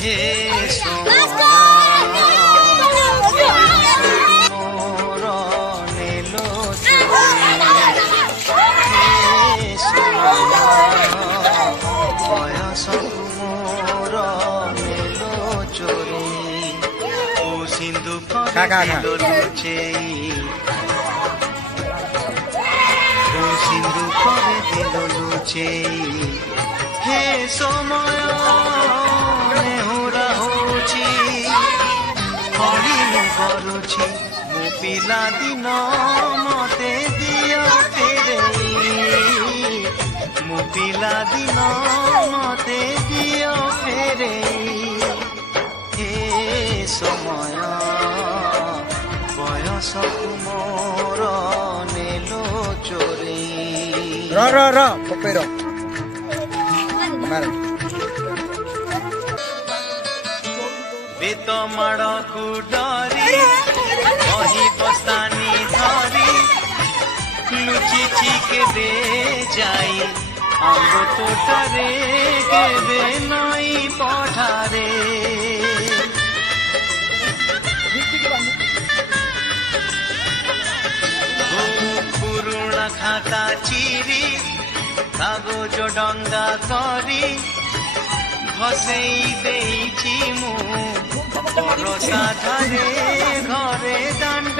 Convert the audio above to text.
হে সিন্ধু করে দিল লুচেই হে সময় নেহুরা হଉଛି হরিণ କରୁଛି ମୋ ପିଲା ଦିନ ମତେ ଦିଅ ଫେରେଇ ମୋ ପିଲା ଦିନ ମତେ ଦିଅ ଫେରେଇ হে সময় বয়স মোর নেলো চোরেই Popero. বেত মাড়কু ডরি বহি বস্তানি ধরি লুচিছি কেবে যাই আম্ব তোটারে কেবে নই পঠারে পুরুଣା খাতা চিরি কাগজ ডঙ্গা করি ভসেই দেইছি মু বরষা ধারে ঘরে দাণ্ড